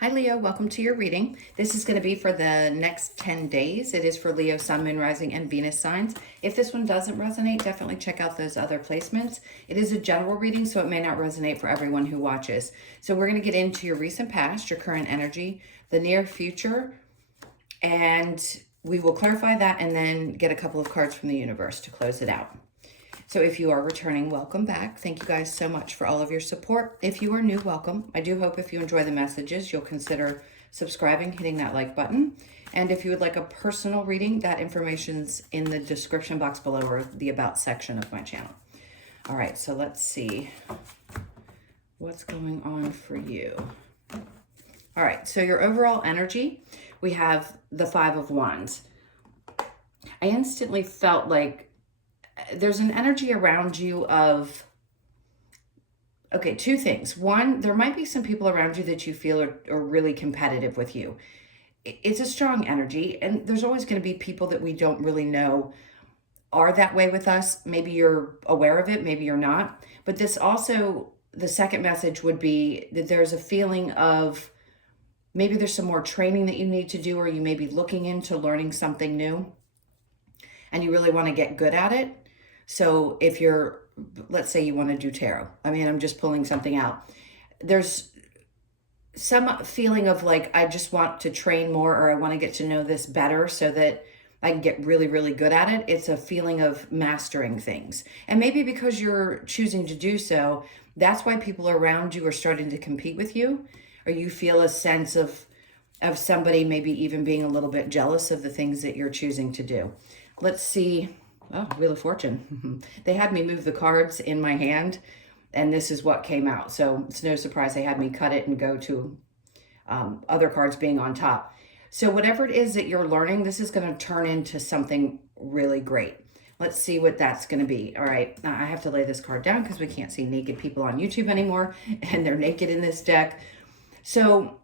Hi Leo, welcome to your reading. This is going to be for the next 10 days. It is for Leo, Sun, Moon, Rising, and Venus signs. If this one doesn't resonate, definitely check out those other placements. It is a general reading, so it may not resonate for everyone who watches. So we're going to get into your recent past, your current energy, the near future, and we will clarify that and then get a couple of cards from the universe to close it out. So if you are returning, welcome back. Thank you guys so much for all of your support. If you are new, welcome. I do hope if you enjoy the messages, you'll consider subscribing, hitting that like button. And if you would like a personal reading, that information's in the description box below or the about section of my channel. All right, so let's see what's going on for you. All right, so your overall energy, we have the Five of Wands. I instantly felt like there's an energy around you of, okay, two things. One, there might be some people around you that you feel are really competitive with you. It's a strong energy, and there's always going to be people that we don't really know are that way with us. Maybe you're aware of it, maybe you're not. But this also, the second message would be that there's a feeling of maybe there's some more training that you need to do, or you may be looking into learning something new and you really want to get good at it. So if you're, let's say you want to do tarot. I mean, I'm just pulling something out. There's some feeling of like, I just want to train more, or I want to get to know this better so that I can get really, really good at it. It's a feeling of mastering things. And maybe because you're choosing to do so, that's why people around you are starting to compete with you, or you feel a sense of somebody maybe even being a little bit jealous of the things that you're choosing to do. Let's see. Oh, Wheel of Fortune. They had me move the cards in my hand, and this is what came out. So it's no surprise they had me cut it and go to other cards being on top. So whatever it is that you're learning, this is going to turn into something really great. Let's see what that's going to be. All right, I have to lay this card down because we can't see naked people on YouTube anymore, and they're naked in this deck. So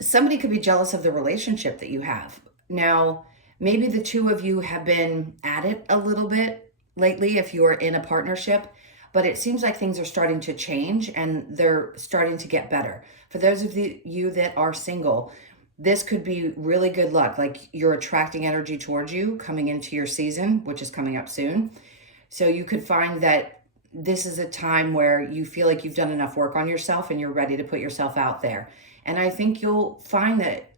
somebody could be jealous of the relationship that you have. Now, maybe the two of you have been at it a little bit lately if you are in a partnership, but it seems like things are starting to change and they're starting to get better. For those of you that are single, this could be really good luck. Like you're attracting energy towards you coming into your season, which is coming up soon. So you could find that this is a time where you feel like you've done enough work on yourself and you're ready to put yourself out there. And I think you'll find that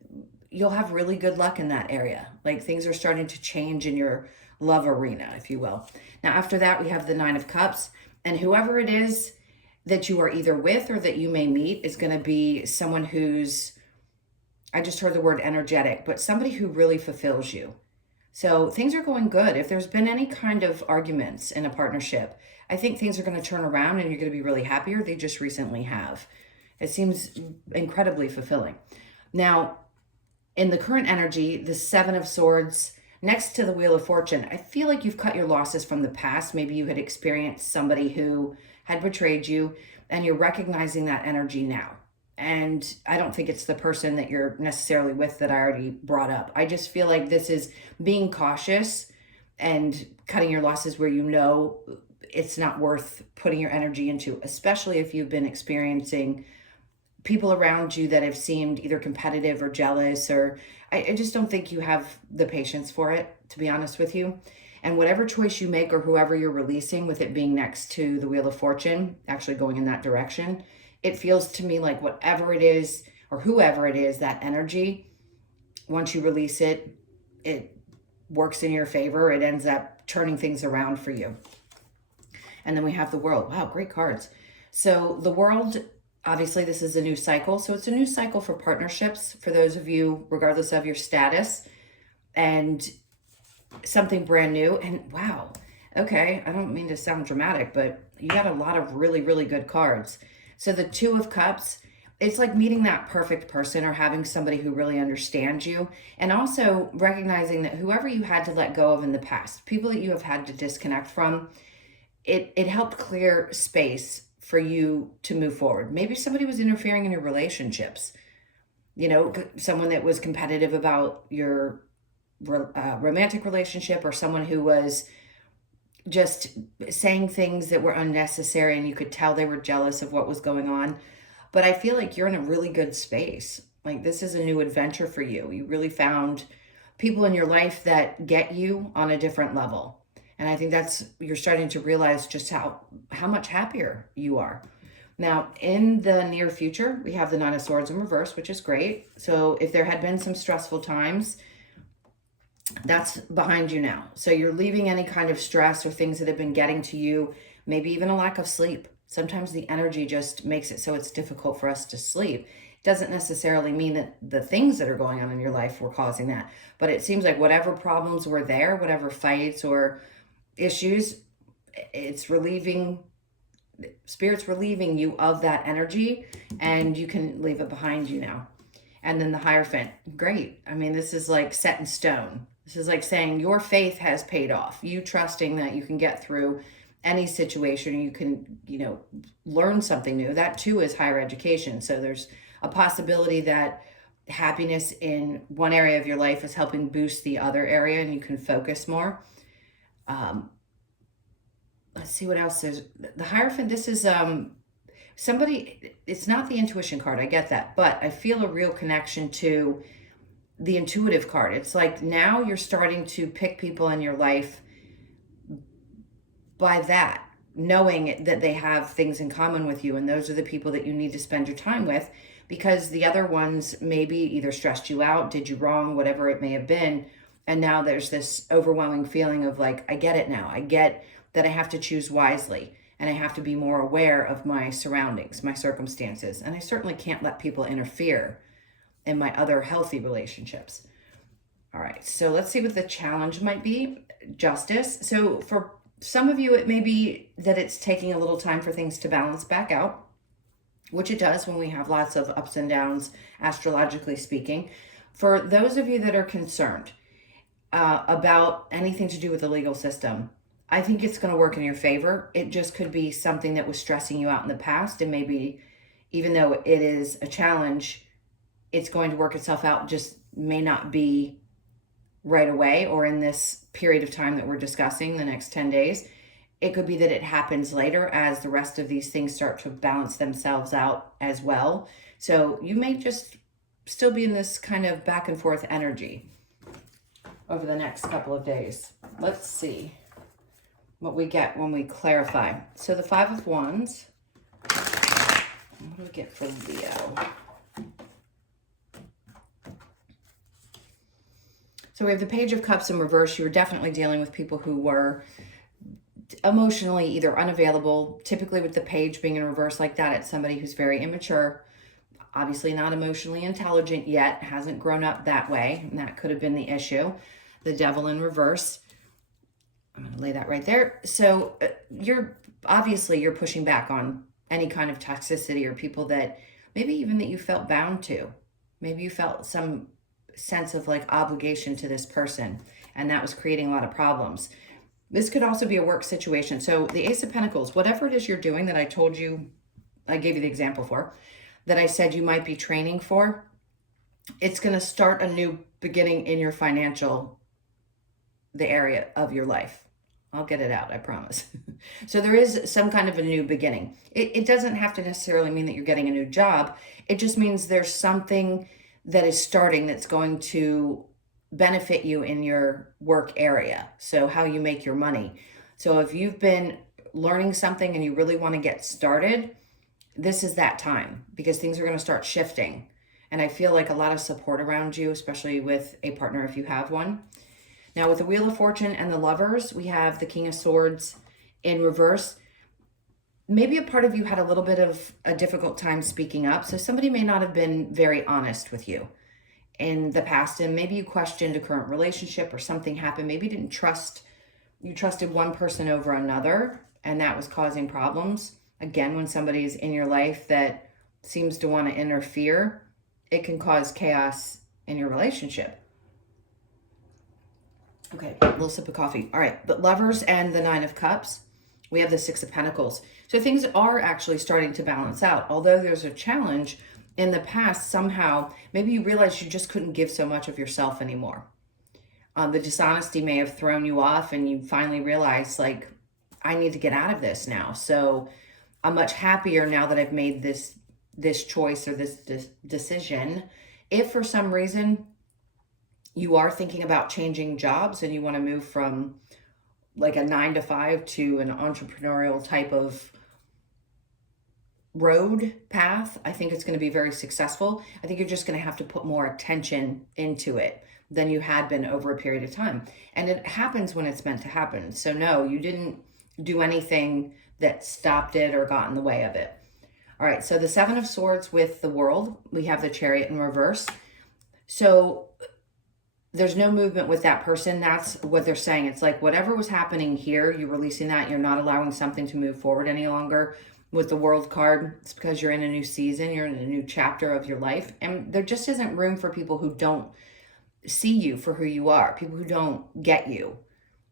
you'll have really good luck in that area. Like things are starting to change in your love arena, if you will. Now, after that, we have the Nine of Cups. And whoever it is that you are either with or that you may meet is going to be someone who's, I just heard the word energetic, but somebody who really fulfills you. So things are going good. If there's been any kind of arguments in a partnership, I think things are going to turn around and you're going to be really happy, or they just recently have. It seems incredibly fulfilling. Now, in the current energy, the Seven of Swords next to the Wheel of Fortune, I feel like you've cut your losses from the past. Maybe you had experienced somebody who had betrayed you and you're recognizing that energy now. And I don't think it's the person that you're necessarily with that I already brought up. I just feel like this is being cautious and cutting your losses where you know it's not worth putting your energy into, especially if you've been experiencing people around you that have seemed either competitive or jealous, or I just don't think you have the patience for it, to be honest with you. And whatever choice you make or whoever you're releasing, with it being next to the Wheel of Fortune, actually going in that direction, it feels to me like whatever it is or whoever it is, that energy, once you release it, it works in your favor. It ends up turning things around for you. And then we have the World. Wow, great cards. So the World, obviously, this is a new cycle. So it's a new cycle for partnerships for those of you, regardless of your status, and something brand new. And wow, okay, I don't mean to sound dramatic, but you got a lot of really, really good cards. So the Two of Cups, it's like meeting that perfect person or having somebody who really understands you. And also recognizing that whoever you had to let go of in the past, people that you have had to disconnect from, it helped clear space for you to move forward. Maybe somebody was interfering in your relationships, you know, someone that was competitive about your romantic relationship, or someone who was just saying things that were unnecessary and you could tell they were jealous of what was going on. but I feel like you're in a really good space. Like this is a new adventure for you. You really found people in your life that get you on a different level. And I think you're starting to realize just how much happier you are. Now, in the near future, we have the Nine of Swords in reverse, which is great. So if there had been some stressful times, that's behind you now. So you're leaving any kind of stress or things that have been getting to you, maybe even a lack of sleep. Sometimes the energy just makes it so it's difficult for us to sleep. It doesn't necessarily mean that the things that are going on in your life were causing that, but it seems like whatever problems were there, whatever fights or issues, it's relieving, Spirit's relieving you of that energy, and you can leave it behind you now. And then the Hierophant, great. I mean, this is like set in stone. This is like saying your faith has paid off. You trusting that you can get through any situation, you can, learn something new. That too is higher education. So there's a possibility that happiness in one area of your life is helping boost the other area, and you can focus more. Let's see what else is. The Hierophant, this is somebody, it's not the intuition card, I get that, but I feel a real connection to the intuitive card. It's like now you're starting to pick people in your life by that, knowing that they have things in common with you, and those are the people that you need to spend your time with, because the other ones maybe either stressed you out, did you wrong, whatever it may have been, and now there's this overwhelming feeling of like, I get it now. I get that I have to choose wisely, and I have to be more aware of my surroundings, my circumstances, and I certainly can't let people interfere in my other healthy relationships. All right, so let's see what the challenge might be. Justice. So for some of you, it may be that it's taking a little time for things to balance back out, which it does when we have lots of ups and downs, astrologically speaking. For those of you that are concerned about anything to do with the legal system, I think it's going to work in your favor. It just could be something that was stressing you out in the past, and maybe even though it is a challenge, it's going to work itself out, just may not be right away or in this period of time that we're discussing, the next 10 days. It could be that it happens later as the rest of these things start to balance themselves out as well. So you may just still be in this kind of back and forth energy over the next couple of days. Let's see what we get when we clarify. So the Five of Wands, what do we get for Leo? So we have the Page of Cups in reverse. You were definitely dealing with people who were emotionally either unavailable, typically with the page being in reverse like that. It's somebody who's very immature, obviously not emotionally intelligent yet, hasn't grown up that way, and that could have been the issue. The Devil in reverse. I'm going to lay that right there. So you're pushing back on any kind of toxicity or people that maybe even that you felt bound to. Maybe you felt some sense of like obligation to this person, and that was creating a lot of problems. This could also be a work situation. So the Ace of Pentacles, whatever it is you're doing that I told you, I gave you the example for, that I said you might be training for, it's going to start a new beginning in your the area of your life. I'll get it out, I promise. So there is some kind of a new beginning. It doesn't have to necessarily mean that you're getting a new job. It just means there's something that is starting that's going to benefit you in your work area. So how you make your money. So if you've been learning something and you really want to get started, this is that time, because things are going to start shifting. And I feel like a lot of support around you, especially with a partner if you have one. Now with the Wheel of Fortune and the Lovers, we have the King of Swords in reverse. Maybe a part of you had a little bit of a difficult time speaking up. So somebody may not have been very honest with you in the past, and maybe you questioned a current relationship or something happened. Maybe you trusted one person over another, and that was causing problems. Again, when somebody's in your life that seems to want to interfere, it can cause chaos in your relationship. Okay, a little sip of coffee. All right, but Lovers and the Nine of Cups, we have the Six of Pentacles. So things are actually starting to balance out. Although there's a challenge in the past, somehow, maybe you realized you just couldn't give so much of yourself anymore. The dishonesty may have thrown you off, and you finally realized, like, I need to get out of this now. So I'm much happier now that I've made this this choice or this decision. If for some reason you are thinking about changing jobs and you want to move from like a 9 to 5 to an entrepreneurial type of road path, I think it's going to be very successful. I think you're just going to have to put more attention into it than you had been over a period of time. And it happens when it's meant to happen. So no, you didn't do anything that stopped it or got in the way of it. All right, so the 7 of Swords with the World, we have the Chariot in reverse. So there's no movement with that person. That's what they're saying. It's like whatever was happening here, you're releasing that. You're not allowing something to move forward any longer. With the World card, it's because you're in a new season. You're in a new chapter of your life. And there just isn't room for people who don't see you for who you are. People who don't get you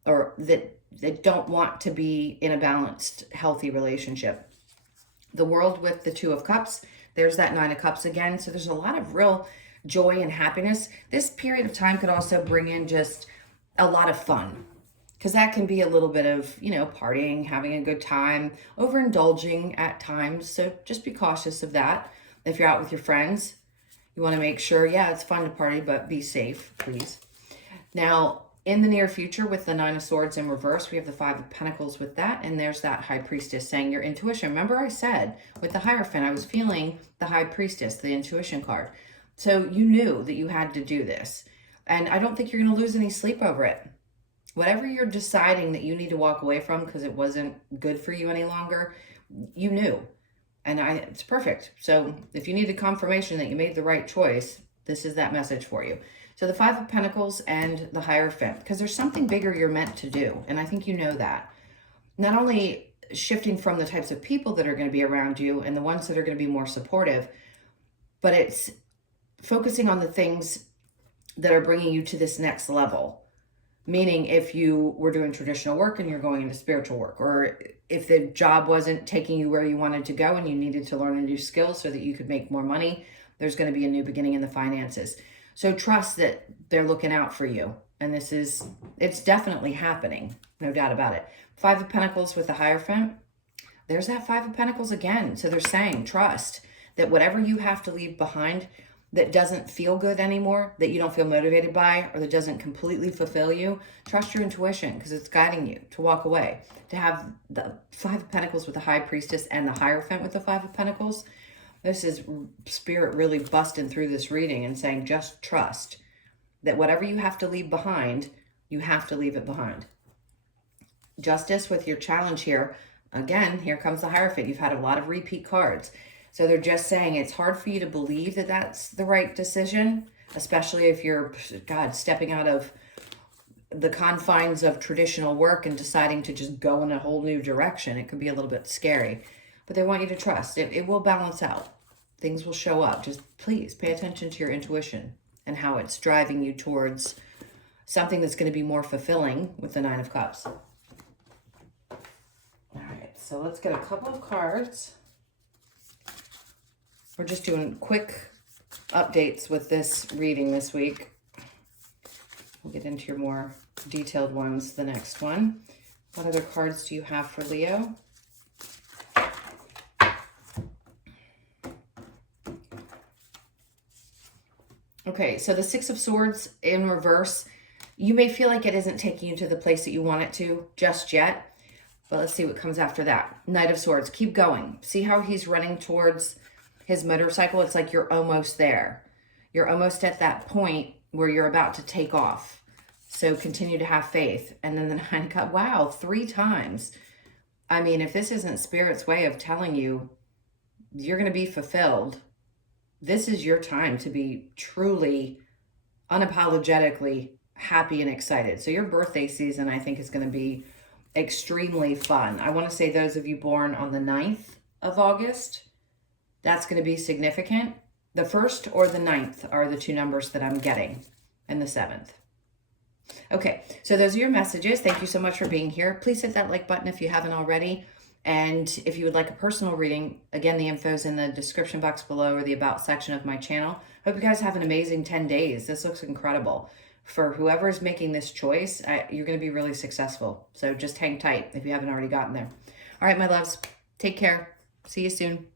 or that don't want to be in a balanced, healthy relationship. The World with the 2 of Cups, there's that 9 of Cups again. So there's a lot of real joy and happiness. This period of time could also bring in just a lot of fun, because that can be a little bit of, you know, partying, having a good time, overindulging at times. So just be cautious of that. If you're out with your friends, you want to make sure, yeah, it's fun to party, but be safe, please. Now, in the near future, with the 9 of Swords in reverse, we have the 5 of Pentacles with that. And there's that High Priestess saying your intuition. Remember I said with the Hierophant, I was feeling the High Priestess, the intuition card. So you knew that you had to do this. And I don't think you're going to lose any sleep over it. Whatever you're deciding that you need to walk away from because it wasn't good for you any longer, you knew. And it's perfect. So if you needed confirmation that you made the right choice, this is that message for you. So the 5 of Pentacles and the Hierophant, because there's something bigger you're meant to do. And I think you know that. Not only shifting from the types of people that are going to be around you and the ones that are going to be more supportive, but it's focusing on the things that are bringing you to this next level. Meaning if you were doing traditional work and you're going into spiritual work, or if the job wasn't taking you where you wanted to go and you needed to learn a new skill so that you could make more money, there's going to be a new beginning in the finances. So trust that they're looking out for you. And it's definitely happening. No doubt about it. 5 of Pentacles with the Hierophant. There's that 5 of Pentacles again. So they're saying trust that whatever you have to leave behind that doesn't feel good anymore, that you don't feel motivated by, or that doesn't completely fulfill you, trust your intuition because it's guiding you to walk away. To have the 5 of Pentacles with the High Priestess and the Hierophant with the 5 of Pentacles, this is Spirit really busting through this reading and saying just trust that whatever you have to leave behind, you have to leave it behind. Justice with your challenge here. Again, here comes the Hierophant. You've had a lot of repeat cards. So they're just saying it's hard for you to believe that that's the right decision, especially if you're, God, stepping out of the confines of traditional work and deciding to just go in a whole new direction. It could be a little bit scary, but they want you to trust. It will balance out. Things will show up. Just please pay attention to your intuition and how it's driving you towards something that's going to be more fulfilling with the 9 of Cups. All right, so let's get a couple of cards. We're just doing quick updates with this reading this week. We'll get into your more detailed ones the next one. What other cards do you have for Leo? Okay, so the 6 of Swords in reverse. You may feel like it isn't taking you to the place that you want it to just yet, but let's see what comes after that. Knight of Swords, keep going. See how he's running towards his motorcycle? It's like you're almost there. You're almost at that point where you're about to take off. So continue to have faith. And then the 9 of Cups, wow, 3 times. I mean, if this isn't Spirit's way of telling you you're going to be fulfilled, this is your time to be truly, unapologetically happy and excited. So your birthday season, I think, is going to be extremely fun. I want to say those of you born on the 9th of August, that's going to be significant. The 1st or the 9th are the 2 numbers that I'm getting, and the 7th. Okay, so those are your messages. Thank you so much for being here. Please hit that like button if you haven't already. And if you would like a personal reading, again, the info is in the description box below or the About section of my channel. Hope you guys have an amazing 10 days. This looks incredible. For whoever is making this choice, you're going to be really successful. So just hang tight if you haven't already gotten there. All right, my loves, take care. See you soon.